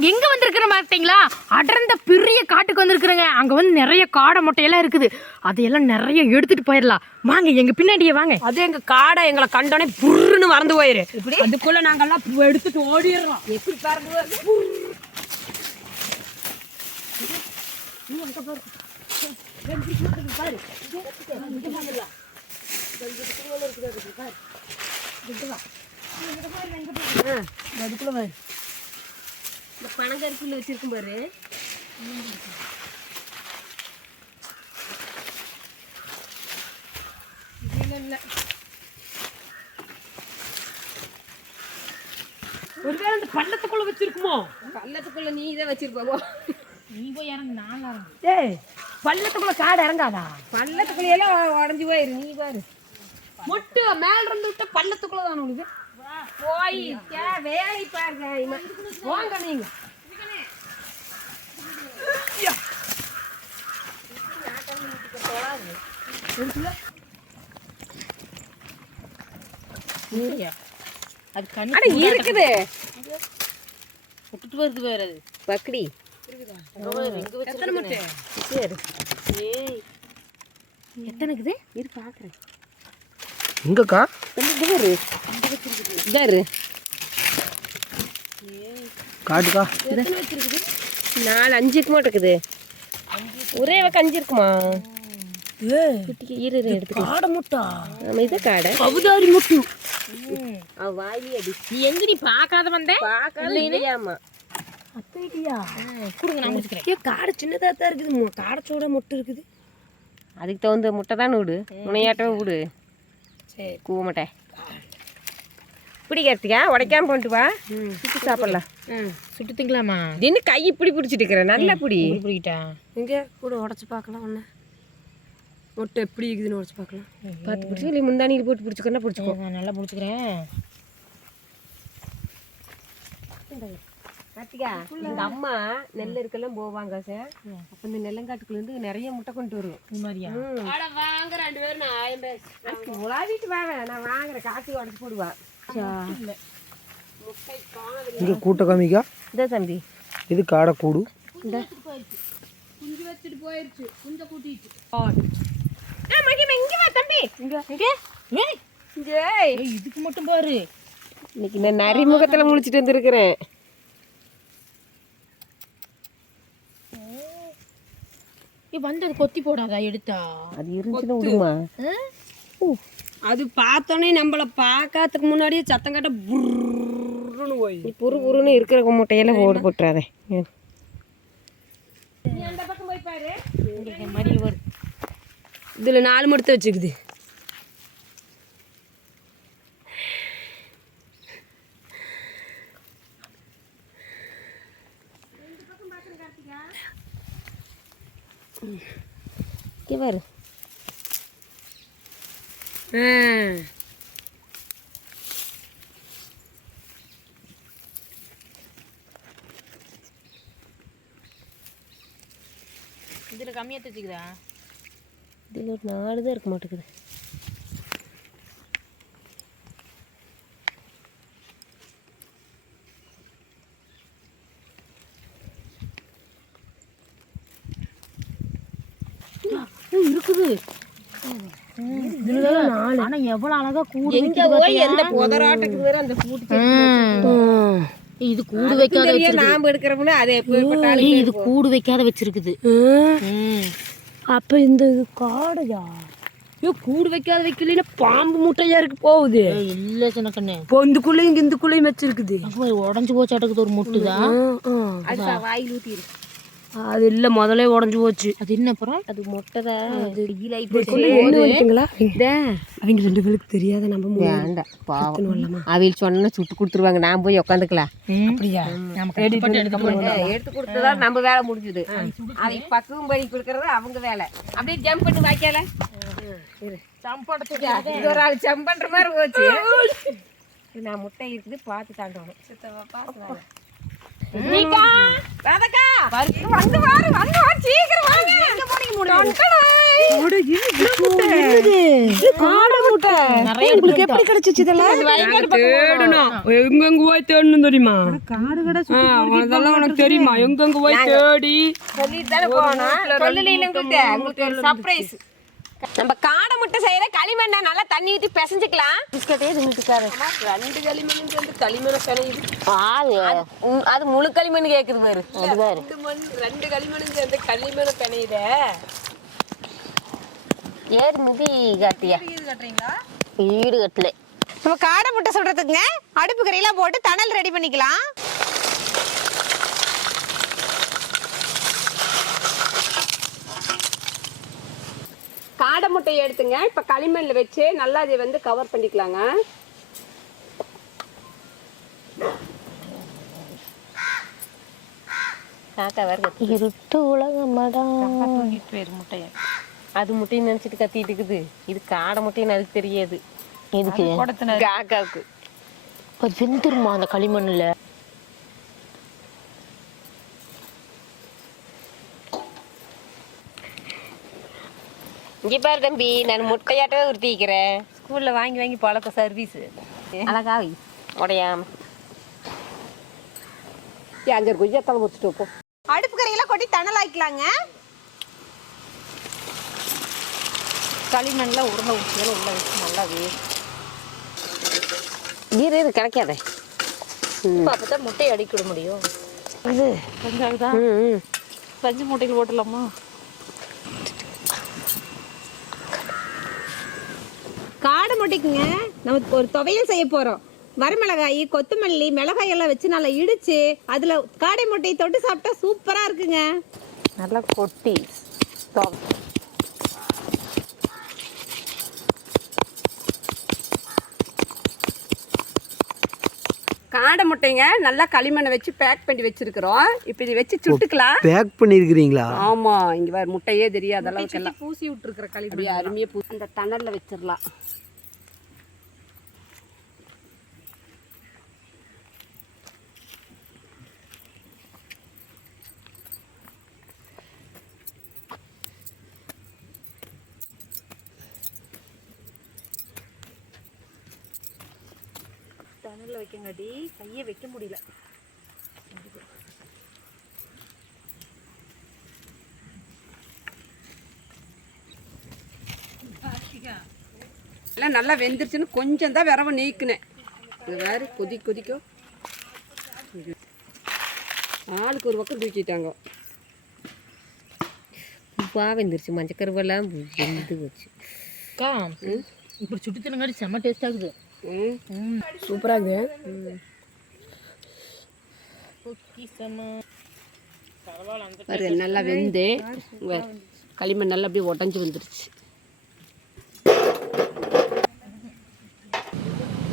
நாங்க எங்க வந்திருக்கிற பார்த்தீங்களா அடர்ந்த பெரிய காட்டுக்கு வந்திருக்கிறோங்க அங்க வந்து நிறைய காடை முட்டையெல்லாம் இருக்குது அதையெல்லாம் நிறைய எடுத்துட்டு போயிடலாம் வாங்க எங்க பின்னாடியே வாங்க அது எங்க காடை எங்களை கண்டோனே புருன்னு மறந்து போயிரு அதுக்குள்ள நாங்கெல்லாம் பு- எடுத்துட்டு ஓடிடுறோம் எப்படி பறந்து அதுக்குள்ள பாரு இந்த பனங்கருக்குள்ள வச்சிருக்கும் பாரு. ஒருவேளை அந்த பள்ளத்துக்குள்ள வச்சிருக்குமோ? பள்ளத்துக்குள்ள நீ இதை வச்சிருப்போ நீ போய் இறங்கு நான் இறங்கு. ஏய் பள்ளத்துக்குள்ள காடு இறங்காதா? பள்ளத்துக்குள்ள எல்லாம் உடஞ்சு போயிரு நீ பாரு. முட்டு மேல இருந்து விட்டு பள்ளத்துக்குள்ள தான் உனக்கு போய் வேலை பாருங்க. வாங்க நீங்க. இருக்குது. விட்டுட்டு வருது வேற அது. பக்கடி எத்தனை இருக்குது இரு பாக்குறேன். எங்கக்கா காட்டுக்கா. நாலு அஞ்சு இருக்குமா இருக்குது ஒரே வக்க அஞ்சு இருக்குமா? காடை முட்டா? ஆமா இது காடை. கவுதாரி முட்டு. வாயிலே அடி. நீ எங்க நீ பார்க்காத வந்த? பார்க்கல இல்லையாமா அத்தைட்டியா கொடுங்க நான் முடிச்சுக்கிறேன். ஏ காடை சின்னதா தான் இருக்குது. மு- காடை சோட முட்டை இருக்குது. அதுக்கு தகுந்த முட்டை தானே விடு முனையாட்டம் விடு. சரி. கூவ முட்டை பிடிக்கிறதுக்கா? உடைக்காம பண்ணிட்டு வா. சுட்டு சாப்பிடலாம். ம். சுட்டு திங்கலாமா? இது என்ன கை இப்படி பிடிச்சிட்டு இருக்கிறேன் நல்லா பிடி. பிடிக்கிட்டா? எங்க கூட உடச்சு பார்க்கலாம் ஒன்று முட்டை எப்படி இருக்குதுன்னு உடச்சு பார்க்கலாம். பார்த்து பிடிச்சி இல்லை முந்தானியில் போட்டு பிடிச்சிக்கன்னா பிடிச்சிக்கோ. நான் நல்லா பிடிச்சிக்கிறேன். கார்த்திகா எங்க அம்மா நெல் இருக்கலாம் போவாங்க சார். அப்போ இந்த நெல்லங்காட்டுக்குள்ள இருந்து நிறைய முட்டை கொண்டு வரும் இந்த மாதிரியா? வாங்க ரெண்டு பேரும் நான் உலாவிட்டு வாங்க நான் வாங்குறேன் கார்த்திகை உடச்சு போடுவா. இங்கே கூட்ட காமிக்கா. இந்த தம்பி. இது காடை கூடு. ஏய் இதுக்கு மட்டும் பாரு. இன்னைக்கு நான் நரிமுகத்துல முழிச்சிட்டு வந்திருக்கிறேன். வந்து அது கொத்தி போடாதா எடுத்தா. அது இருந்துச்சுன்னு விடுமா? அது பார்த்தோன்னே நம்மள பார்க்கறதுக்கு முன்னாடியே சத்தம் கட்ட புர்ன்னு போய் புரு புருன்னு இருக்கிற முட்டையெல்லாம் ஓடு போட்டுறாதே. இதில் நாலு மடுத்து வச்சுக்குது இங்கே பாரு இதில் கம்மியாக தைச்சிக்குதா இதில் ஒரு நாலு தான் இருக்க மாட்டேங்குது. இருக்குது. ஆனா எவ்வளவு அழகா கூடு எங்க போய் எந்த புதராட்டத்துக்கு வேற அந்த கூட்டு ஏய், இது கூடு வைக்காத நாம எடுக்கிறோம்னா அது இது கூடு வைக்காத வச்சிருக்குது. அப்போ இந்த இது காடையா? ஐயோ கூடு வைக்காத வைக்கல பாம்பு முட்டையா இருக்கு போகுது. இல்ல சின்ன கண்ணு பொந்துக்குள்ளேயும் கிந்துக்குள்ளேயும் வச்சிருக்குது. உடஞ்சு போச்சாட்டக்குது ஒரு முட்டுதான் வாயில் ஊற்றிடு அது இல்லை முதல்ல உடஞ்சு போச்சு. அது என்ன அப்புறம்? அது முட்டை தான். ஈலாகி அவங்க ரெண்டு பேருக்கு தெரியாத நம்ம வேண்டாம் பாவம். அவையில் சொன்னா சுட்டு கொடுத்துருவாங்க. நான் போய் உட்காந்துக்கலாம் அப்படியா? எடுத்து கொடுத்ததா நம்ம வேலை முடிஞ்சுது. அதை பக்குவம் பண்ணி கொடுக்கறது அவங்க வேலை. அப்படியே ஜம்ப் பண்ணி வாய்க்கால. ஒரு ஆள் ஜம்ப் பண்ற மாதிரி போச்சு. நான் முட்டை இருக்குது பார்த்து தாண்டணும் சித்தவா பார்த்து நீக்கா! ராதக்கா வந்து வாரு வந்து சீக்கிரம் வாங்க. எங்க தெரியுமா? எங்கெங்க போய் தேடி? நம்ம காடை முட்டை செய்யற களிமண்ணை நல்லா தண்ணி ஊத்தி பிசைஞ்சுக்கலாம். பிஸ்கட்டே தின்னுட்டுக்காரு ரெண்டு களிமண் சேர்ந்து களிமண் பிணையுது அது முழு களிமண் கேக்குது பாரு. ரெண்டு மண் ரெண்டு களிமண் சேர்ந்து களிமண் பிணையுதே ஏறு மிதி காட்டியா? வீடு கட்டல. நம்ம காடை முட்டை சொல்றதுக்குங்க அடுப்பு கரையெல்லாம் போட்டு தணல் ரெடி பண்ணிக்கலாம். காடை முட்டையை எடுத்துங்க. இப்ப களிமண்ல வச்சு நல்லா அதை வந்து கவர் பண்ணிக்கலாங்க. காக்கா வேற இருட்டு உலகமாடா. தூங்கிட்டு போயிரு முட்டைய. அது முட்டையை நினைச்சிட்டு கத்திட்டு இருக்குது. இது காடை முட்டைன்னு அதுக்கு தெரியாது. எதுக்கு? காக்காவுக்கு. அது வெந்துருமா அந்த களிமண்ணுல? இங்க பாரு தம்பி நான் முட்டையாட்டவே உருட்டிக்கிறேன். ஸ்கூல்ல வாங்கி வாங்கி பழக்க சர்வீஸ் அழகாவி உடையாம. அஞ்சு குஜத்தலை வச்சுட்டு போ. அடுப்பு கரையெல்லாம் கொட்டி தணல் ஆக்கிக்கலாங்க களிமண்ல உருளை ஊற்றியாலும் உள்ள வச்சு நல்லா வேகும் நீர் இது கிடைக்காதே அப்பதான் முட்டையை அடிக்கிட முடியும். இது பஞ்சாகுதா ம் பஞ்சு மூட்டைகள் போட்டுடலாமா காடை முட்டைக்குங்க நம்ம ஒரு துவையல் செய்ய போறோம். வரமிளகாய் கொத்தமல்லி மிளகாய் எல்லாம் வச்சு நல்லா இடிச்சு அதுல காடை முட்டையை தொட்டு சாப்பிட்டா சூப்பரா இருக்குங்க. நல்லா கொட்டி. காடை முட்டைங்க நல்லா களிமண்ணை வச்சு பேக் பண்ணி வச்சிருக்கிறோம். இப்போ இதை வச்சு சுட்டுக்கலாம். பேக் பண்ணியிருக்கிறீங்களா ஆமா இங்க வேற முட்டையே தெரியாத அளவுக்கு எல்லாம். பூசி விட்டுருக்குற களி அப்படியே அருமையா பூ அந்த டனல்ல வச்சிடலாம் தண்ணில் வைக்கங்காட்டி கையை வைக்க முடியல. எல்லாம் நல்லா வெந்துருச்சுன்னு கொஞ்சம் தான் விரவ நீக்கினேன். இது வேறு கொதி கொதிக்கும் ஆளுக்கு ஒரு பக்கம் தூக்கிட்டாங்க. உப்பாக வெந்துருச்சு மஞ்சக்கருவெல்லாம் வெந்து வச்சு அக்கா இப்படி சுட்டு தினங்காட்டி செம்ம டேஸ்ட் ஆகுது. சூப்பராக இருக்குது. பாரு நல்லா வெந்து களிமண் நல்லா அப்படியே உடஞ்சி வந்துருச்சு.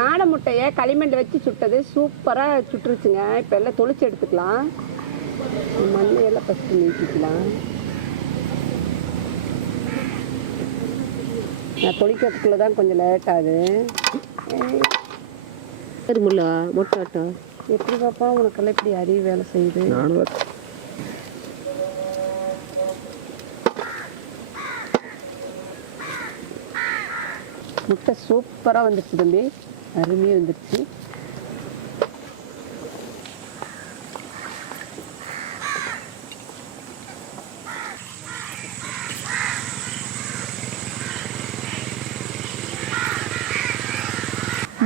காடை முட்டையை களிமண் வச்சு சுட்டது சூப்பராக சுட்டுருச்சுங்க. இப்போ எல்லாம் தொளிச்சு எடுத்துக்கலாம். மண்ணை எல்லாம் ஃபஸ்ட்டு நீக்கிக்கலாம் நான் தொளிக்கிறதுக்குள்ள தான் கொஞ்சம் லேட் ஆகுது. முல்லா மொட்டாட்டம். எப்படி பாப்பா உனக்கெல்லாம் இப்படி அறிவு வேலை செய்யுது? நானும் முட்டை சூப்பராக வந்துருச்சு தம்பி. அருமையாக வந்துருச்சு.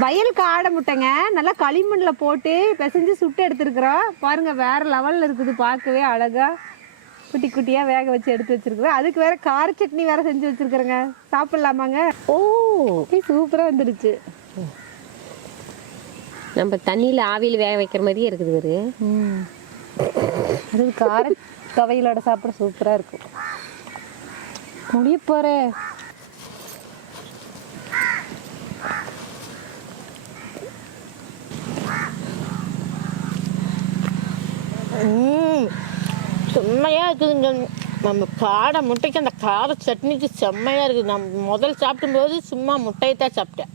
வயல் காடை முட்டைங்க. நல்லா களிமண்ணில் போட்டு பிசைஞ்சு சுட்டு எடுத்துருக்குறோம். பாருங்க வேற லெவலில் இருக்குது. பார்க்கவே அழகா குட்டி குட்டியாக வேக வச்சு எடுத்து வச்சிருக்கிறோம். அதுக்கு வேற கார சட்னி வேற செஞ்சு வச்சிருக்கிறேங்க. சாப்பிட்லாமாங்க? ஓ. சூப்பராக வந்துடுச்சு. நம்ம தண்ணியில் ஆவியில் வேக வைக்கிற மாதிரியே இருக்குது ஒரு அது கார துவையலோட சாப்பிட சூப்பராக இருக்கும். முடிய போகிறேன் செம்மையாக இருக்குதுங்க நம்ம காடை முட்டைக்கு அந்த கார சட்னிக்கு செம்மையாக இருக்குது. நான் முதல் சாப்பிடும்போது சும்மா முட்டையை தான் சாப்பிட்டேன்.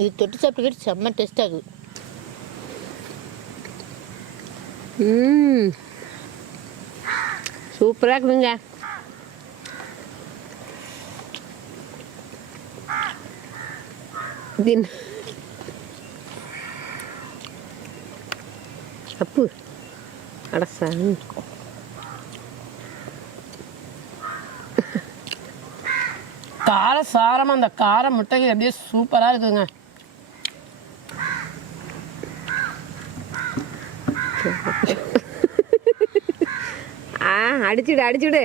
இது தொட்டு சாப்பிட்டுக்கிட்டு செம்ம டேஸ்ட்டாக இருக்குது. ம். சூப்பராக இருக்குதுங்க. தின் அப்பு. அடசாமி கார சாரமாக அந்த கார முட்டைக்கு அப்படியே சூப்பராக இருக்குங்க ஆ அடிச்சுடு அடிச்சுடு.